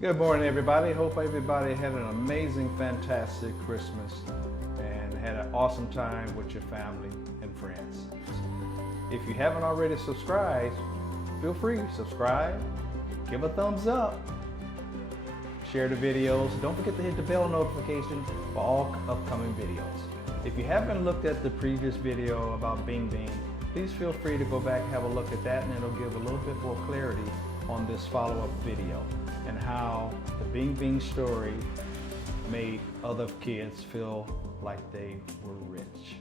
Good morning, everybody. Hope everybody had an amazing, fantastic Christmas and had an awesome time with your family and friends. If you haven't already subscribed, feel free to subscribe, give a thumbs up, share the videos. Don't forget to hit the bell notification for all upcoming videos. If you haven't looked at the previous video about Bing Bing, please feel free to go back and have a look at that, and it'll give a little bit more clarity on this follow-up video and how the Bing Bing story made other kids feel like they were rich.